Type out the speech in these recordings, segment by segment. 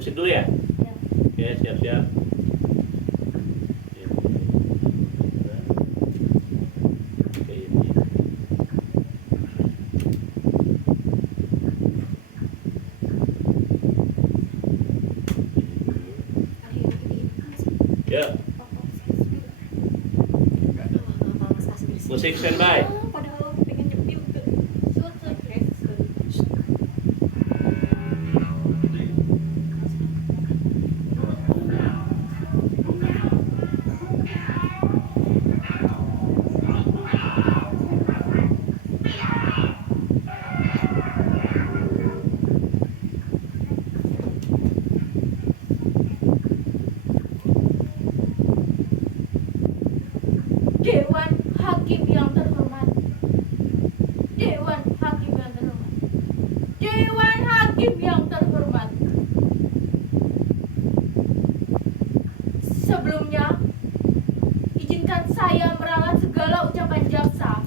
Musik dulu ya? Ya. Oke, siap-siap. Oke, ini. Ya, musik standby. Padahal pengen nyepil tuh. Dewan Hakim yang terhormat. Dewan Hakim yang terhormat. Dewan Hakim yang terhormat. Sebelumnya, izinkan saya meralat segala ucapan jaksa.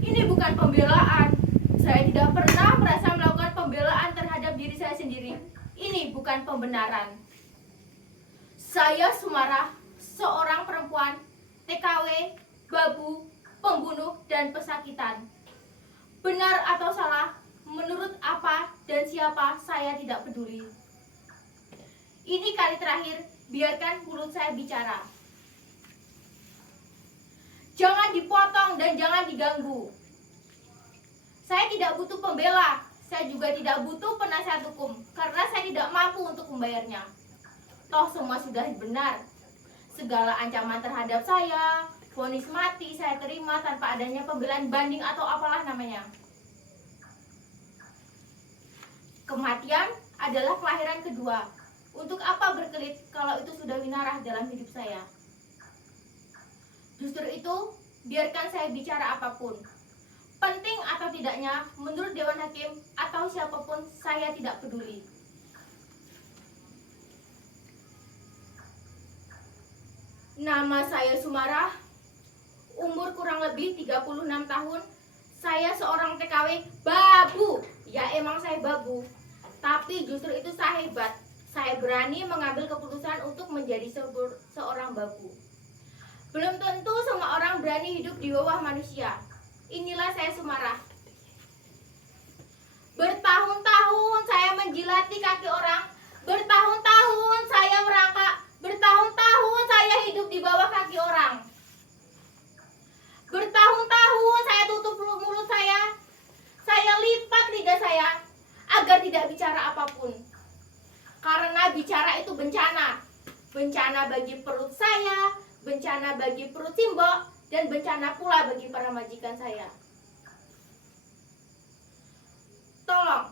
Ini bukan pembelaan. Saya tidak pernah merasa melakukan pembelaan terhadap diri saya sendiri. Ini bukan pembenaran. Saya Sumarah, seorang perempuan, TKW, babu, pembunuh, dan pesakitan. Benar atau salah, menurut apa dan siapa saya tidak peduli. Ini kali terakhir, biarkan mulut saya bicara. Jangan dipotong dan jangan diganggu. Saya tidak butuh pembela, saya juga tidak butuh penasihat hukum, karena saya tidak mampu untuk membayarnya. Toh semua sudah benar. Segala ancaman terhadap saya, vonis mati saya terima tanpa adanya pembelaan banding atau apalah namanya. Kematian adalah kelahiran kedua. Untuk apa berkelit kalau itu sudah winarah dalam hidup saya? Justru itu, biarkan saya bicara apapun. Penting atau tidaknya, menurut Dewan Hakim atau siapapun, saya tidak peduli. Nama saya Sumarah, umur kurang lebih 36 tahun. Saya seorang TKW babu. Ya emang saya babu. Tapi justru itu saya hebat. Saya berani mengambil keputusan untuk menjadi seorang babu. Belum tentu semua orang berani hidup di bawah manusia. Inilah saya Sumarah. Bertahun-tahun saya menjilati kaki orang. Bertahun-tahun saya merangkak. Bertahun-tahun saya hidup di bawah kaki orang. Bertahun-tahun saya tutup mulut saya. Saya lipat lidah saya agar tidak bicara apapun. Karena bicara itu bencana. Bencana bagi perut saya, bencana bagi perut Simbok, dan bencana pula bagi para majikan saya. Tolong,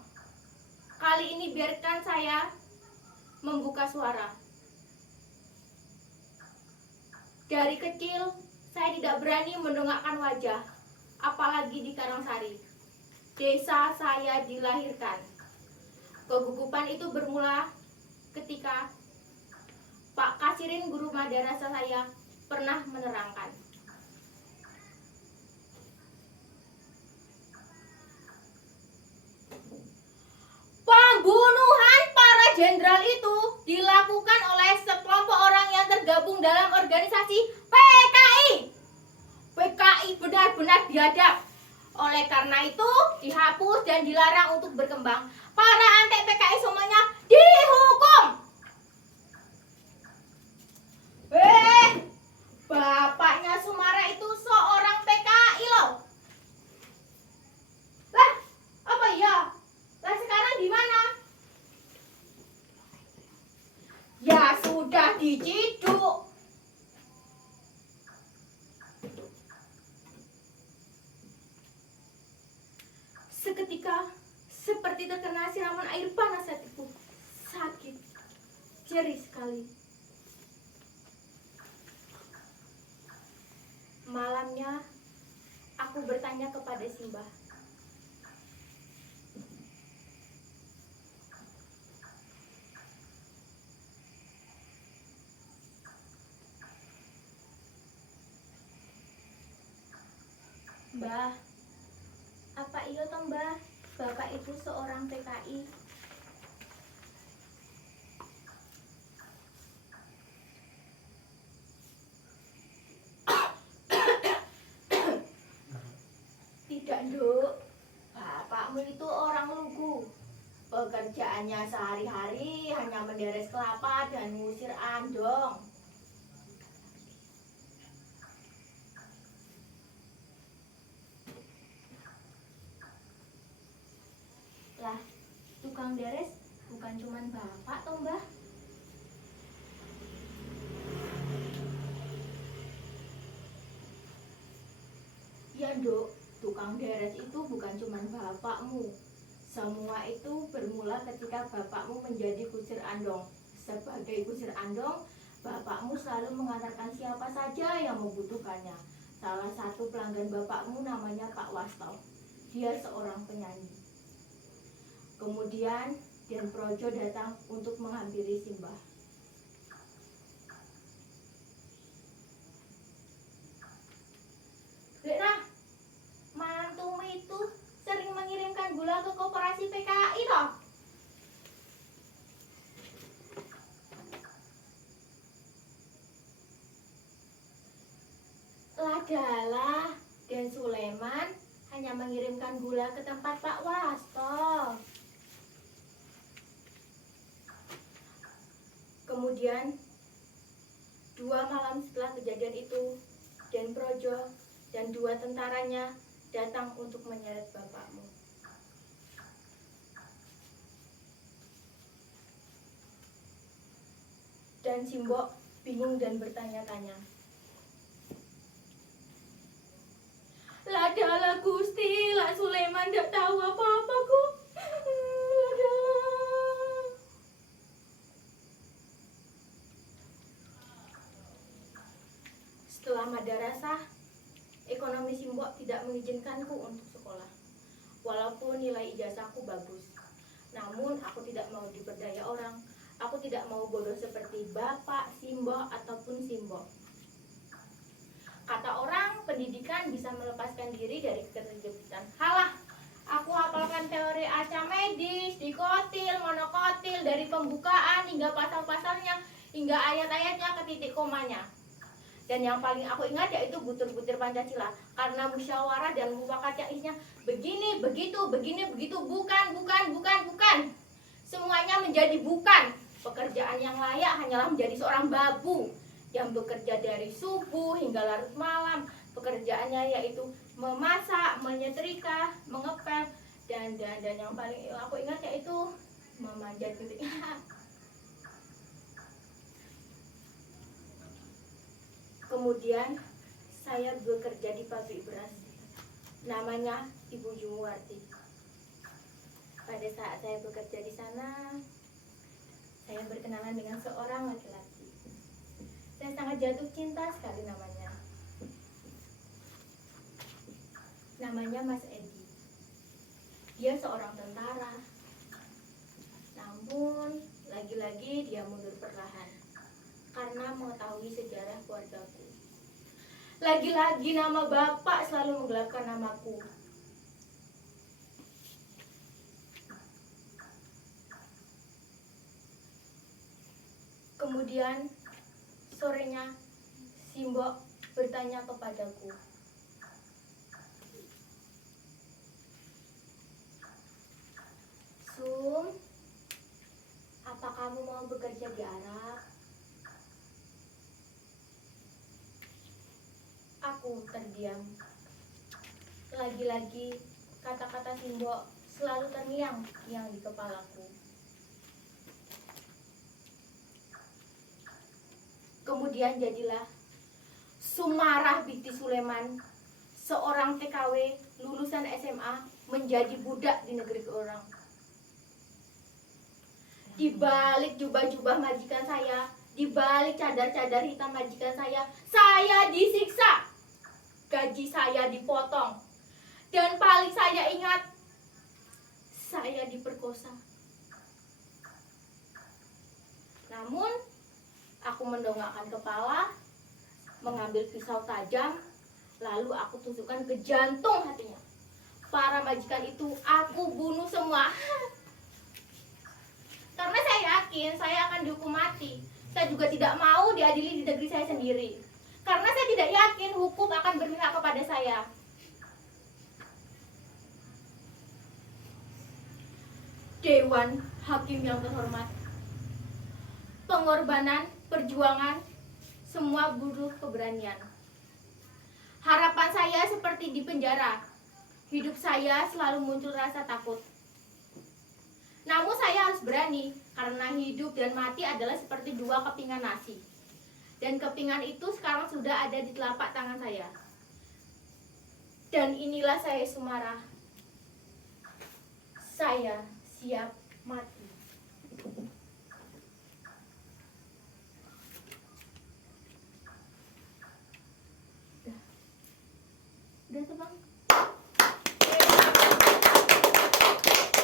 kali ini biarkan saya membuka suara. Dari kecil, saya tidak berani mendongakkan wajah, apalagi di Karangsari, desa saya dilahirkan. Kegugupan itu bermula ketika Pak Kasirin guru madrasah saya pernah menerangkan. Pembunuhan para jenderal itu dilakukan oleh sekelompok orang yang tergabung dalam organisasi PKI. PKI benar-benar biadab. Oleh karena itu dihapus dan dilarang untuk berkembang. Para antek PKI semuanya dihukum. Bapaknya Sumarah itu seorang PKI loh. Lah, apa iya? Lah sekarang di mana? Ya sudah diciduk. Seketika seperti terkena siraman air panas hatiku. Sakit, nyeri sekali. Malamnya aku bertanya kepada Simbah. Mbah, apa iya toh Mbah, Bapak itu seorang PKI? tidak, Nduk. Bapakmu itu orang lugu. Pekerjaannya sehari-hari hanya menderes kelapa dan ngusir andong. Lah, tukang deres bukan cuman bapak toh, Mbah? Ya, Nduk, tukang deres itu bukan cuman bapakmu. Semua itu bermula ketika bapakmu menjadi kusir andong. Sebagai kusir andong, bapakmu selalu mengantarkan siapa saja yang membutuhkannya. Salah satu pelanggan bapakmu namanya Pak Wasto. Dia seorang penyanyi. Kemudian Den Projo datang untuk menghampiri Simbah. Dekna, mantumu itu sering mengirimkan gula ke koperasi PKI toh? Ladalah, Den Suleman hanya mengirimkan gula ke tempat Pak Wasto. Kemudian 2 malam setelah kejadian itu, Den Projo dan 2 tentaranya datang untuk menyeret bapakmu. Dan Simbok bingung dan bertanya-tanya. Ladalah Gusti, Lak Suleman tidak tahu apa-apa ku. Ladalah. Setelah madrasah, ekonomi Simbok tidak mengizinkanku untuk sekolah. Walaupun nilai ijazahku bagus. Namun aku tidak mau diperdaya orang. Aku tidak mau bodoh seperti Bapak Simbok ataupun Simbok. Kata orang, pendidikan bisa melepaskan diri dari keterjepitan. Halah, aku hafalkan teori Archimedes, dikotil, monokotil, dari pembukaan hingga pasal-pasalnya, hingga ayat-ayatnya ke titik komanya. Dan yang paling aku ingat yaitu butir-butir Pancasila. Karena musyawarah dan mufakat yang isinya begini, begitu, bukan. Semuanya menjadi bukan. Pekerjaan yang layak hanyalah menjadi seorang babu yang bekerja dari subuh hingga larut malam. Pekerjaannya yaitu memasak, menyetrika, mengepel, dan yang paling aku ingat yaitu memanjat titik. Kemudian saya bekerja di pabrik beras, namanya Ibu Jumuwarti. Pada saat saya bekerja di sana, saya berkenalan dengan seorang laki-laki. Saya sangat jatuh cinta sekali namanya. Namanya Mas Edi. Dia seorang tentara. Namun, lagi-lagi dia mundur perlahan karena mengetahui sejarah keluargaku. Lagi-lagi nama bapak selalu menggelapkan namaku. Kemudian sorenya Simbok bertanya kepadaku, Sum, apa kamu mau bekerja di Arab? Aku terdiam. Lagi-lagi kata-kata Simbok selalu terngiang-ngiang di kepalaku. Kemudian jadilah Sumarah binti Suleman, seorang TKW lulusan SMA, menjadi budak di negeri orang. Di balik jubah-jubah majikan saya, di balik cadar-cadar hitam majikan saya disiksa. Gaji saya dipotong. Dan paling saya ingat, saya diperkosa. Namun, aku mendongakkan kepala, mengambil pisau tajam, lalu aku tusukkan ke jantung hatinya. Para majikan itu aku bunuh semua. Karena saya yakin saya akan dihukum mati. Saya juga tidak mau diadili di negeri saya sendiri. Karena saya tidak yakin hukum akan berpihak kepada saya. Dewan Hakim yang terhormat, pengorbanan, perjuangan, semua butuh keberanian. Harapan saya seperti di penjara. Hidup saya selalu muncul rasa takut. Namun saya harus berani, karena hidup dan mati adalah seperti dua kepingan nasi. Dan kepingan itu sekarang sudah ada di telapak tangan saya. Dan inilah saya Sumara. Saya siap mati.